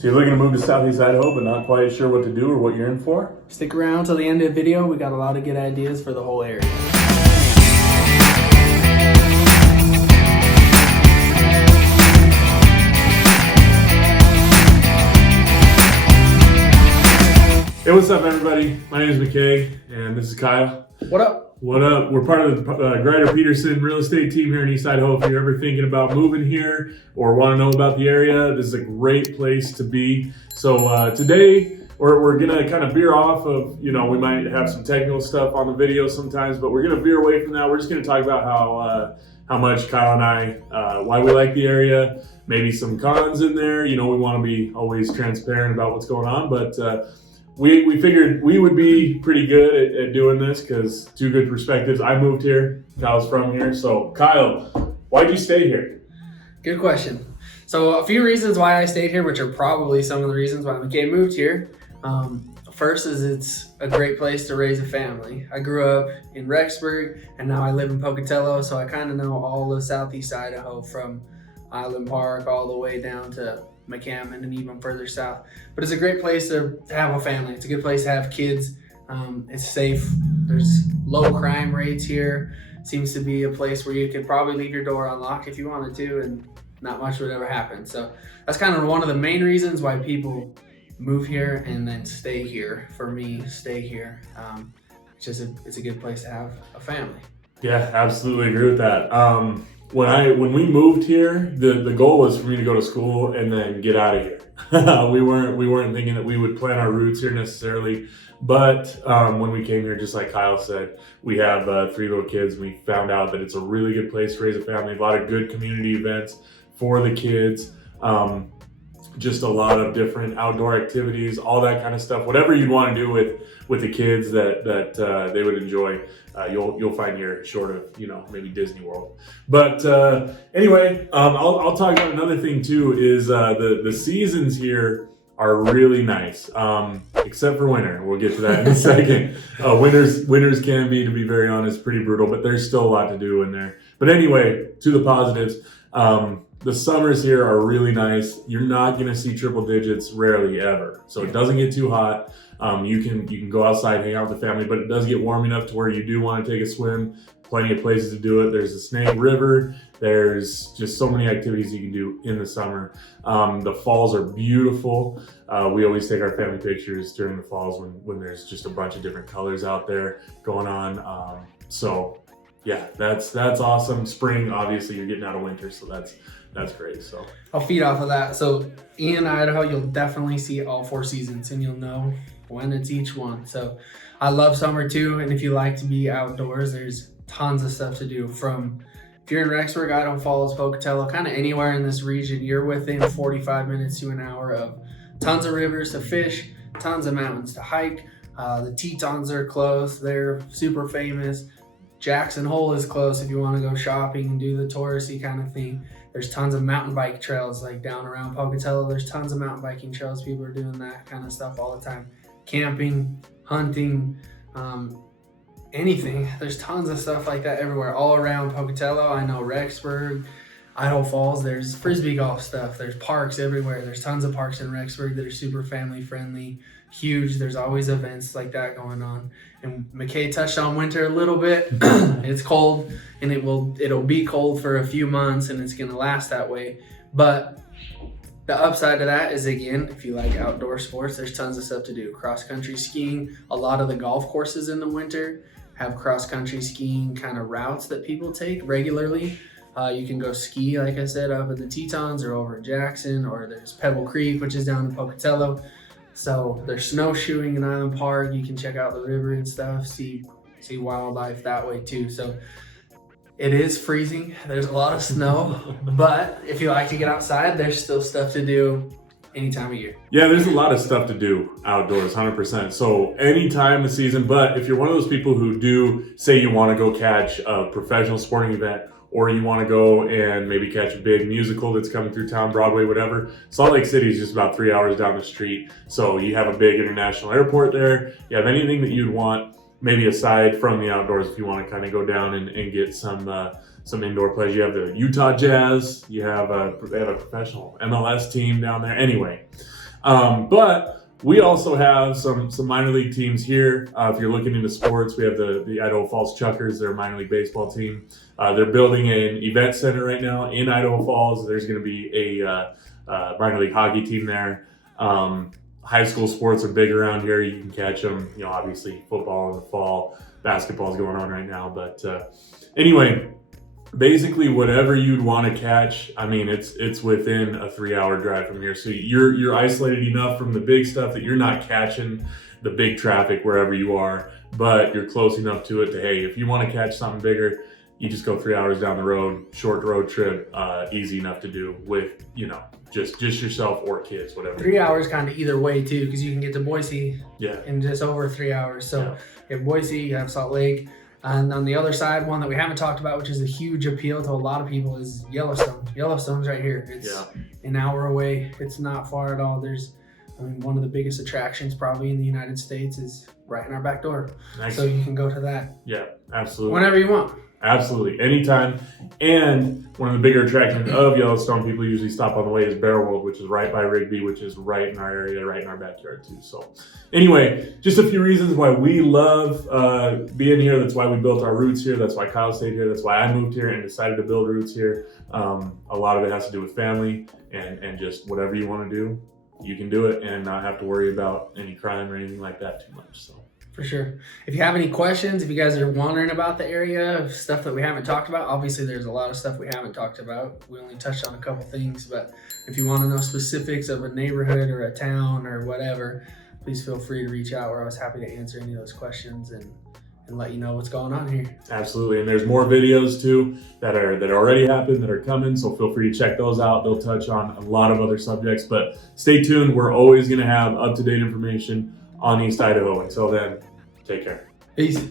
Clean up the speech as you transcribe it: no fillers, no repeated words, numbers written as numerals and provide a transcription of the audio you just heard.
So you're looking to move to Southeast Idaho, but not quite sure what to do or what you're in for? Stick around till the end of the video. We got a lot of good ideas for the whole area. Hey, what's up, everybody? My name is McKay, and this is Kyle. What up? What up? We're part of the Grider Peterson real estate team here in East Idaho. If you're ever thinking about moving here or want to know about the area, this is a great place to be. So today, we're going to kind of veer off of, we might have some technical stuff on the video sometimes, but we're going to veer away from that. We're just going to talk about how much Kyle and I, why we like the area, maybe some cons in there. We want to be always transparent about what's going on, but we figured we would be pretty good at doing this because two good perspectives. I moved here, Kyle's from here. So Kyle, why'd you stay here? Good question. So a few reasons why I stayed here, which are probably some of the reasons why McKay moved here. First is it's a great place to raise a family. I grew up in Rexburg and now I live in Pocatello, so I kind of know all of Southeast Idaho from Island Park all the way down to McCammon and even further south. But it's a great place to have a family. It's a good place to have kids. It's safe. There's low crime rates here. Seems to be a place where you could probably leave your door unlocked if you wanted to and not much would ever happen. So that's kind of one of the main reasons why people move here and then stay here. For me, stay here. It's a good place to have a family. Yeah, absolutely agree with that. When we moved here, the goal was for me to go to school and then get out of here. we weren't thinking that we would plant our roots here necessarily, but when we came here, just like Kyle said, we have 3 little kids. We found out that it's a really good place to raise a family. A lot of good community events for the kids. Just a lot of different outdoor activities, all that kind of stuff. Whatever you'd want to do with the kids that they would enjoy, you'll find here, short of maybe Disney World. But anyway, I'll talk about another thing too. Is the seasons here are really nice, except for winter. We'll get to that in a second. Winters can be, to be very honest, pretty brutal, but there's still a lot to do in there. But anyway, to the positives. The summers here are really nice. You're not gonna see triple digits rarely ever. So it doesn't get too hot. You can go outside, hang out with the family, but it does get warm enough to where you do want to take a swim. Plenty of places to do it. There's the Snake River. There's just so many activities you can do in the summer. The falls are beautiful. We always take our family pictures during the falls when there's just a bunch of different colors out there going on. So yeah, that's awesome. Spring, obviously you're getting out of winter, so that's great. So I'll feed off of that. So in Idaho, you'll definitely see all 4 seasons and you'll know when it's each one. So I love summer too. And if you like to be outdoors, there's tons of stuff to do. From if you're in Rexburg, Idaho Falls, Pocatello, kind of anywhere in this region, you're within 45 minutes to an hour of tons of rivers to fish, tons of mountains to hike. The Tetons are close. They're super famous. Jackson Hole is close if you want to go shopping and do the touristy kind of thing. There's tons of mountain bike trails like down around Pocatello. There's tons of mountain biking trails. People are doing that kind of stuff all the time. Camping, hunting, anything. There's tons of stuff like that everywhere, all around Pocatello. I know Rexburg, Idaho Falls, there's frisbee golf stuff. There's parks everywhere. There's tons of parks in Rexburg that are super family friendly, huge. There's always events like that going on. And McKay touched on winter a little bit. It's cold and it'll be cold for a few months and it's gonna last that way. But the upside to that is, again, if you like outdoor sports, there's tons of stuff to do. Cross-country skiing, a lot of the golf courses in the winter have cross-country skiing kind of routes that people take regularly. You can go ski, like I said, up at the Tetons or over in Jackson, or there's Pebble Creek, which is down in Pocatello. So there's snowshoeing in Island Park. You can check out the river and stuff, see wildlife that way too. So it is freezing. There's a lot of snow, but if you like to get outside, there's still stuff to do any time of year. Yeah, there's a lot of stuff to do outdoors, 100%. So any time of season, but if you're one of those people who do say you want to go catch a professional sporting event, or you want to go and maybe catch a big musical that's coming through town, Broadway, whatever, Salt Lake City is just about 3 hours down the street. So you have a big international airport there. You have anything that you'd want, maybe aside from the outdoors, if you want to kind of go down and get some indoor plays. You have the Utah Jazz. They have a professional MLS team down there. Anyway, But we also have some minor league teams here. If you're looking into sports, we have the Idaho Falls Chuckers. They're a minor league baseball team. They're building an event center right now in Idaho Falls. There's going to be a minor league hockey team there. High school sports are big around here. You can catch them. Obviously football in the fall, basketball is going on right now. But anyway, basically whatever you'd want to catch, I mean, it's within a 3-hour drive from here. So you're isolated enough from the big stuff that you're not catching the big traffic wherever you are, but you're close enough to it to, hey, if you want to catch something bigger, you just go 3 hours down the road, short road trip, easy enough to do with, just yourself or kids, whatever. 3 hours kind of either way too, because you can get to Boise in just over 3 hours. So you have Boise, you have Salt Lake. And on the other side, one that we haven't talked about, which is a huge appeal to a lot of people, is Yellowstone. Yellowstone's right here. It's an hour away. It's not far at all. One of the biggest attractions probably in the United States is right in our back door. Nice. So you can go to that. Yeah, absolutely. Whenever you want. Absolutely, anytime. And one of the bigger attractions of Yellowstone, people usually stop on the way, is Bear World, which is right by Rigby, which is right in our area, right in our backyard too. So anyway, just a few reasons why we love being here. That's why we built our roots here. That's why Kyle stayed here. That's why I moved here and decided to build roots here. A lot of it has to do with family and just whatever you want to do, you can do it and not have to worry about any crime or anything like that too much. So. For sure. If you have any questions, if you guys are wondering about the area, stuff that we haven't talked about, obviously there's a lot of stuff we haven't talked about. We only touched on a couple things, but if you want to know specifics of a neighborhood or a town or whatever, please feel free to reach out. We're always happy to answer any of those questions and let you know what's going on here. Absolutely. And there's more videos too that already happened, that are coming. So feel free to check those out. They'll touch on a lot of other subjects, but stay tuned. We're always going to have up-to-date information on East Idaho. Until then, take care. Peace.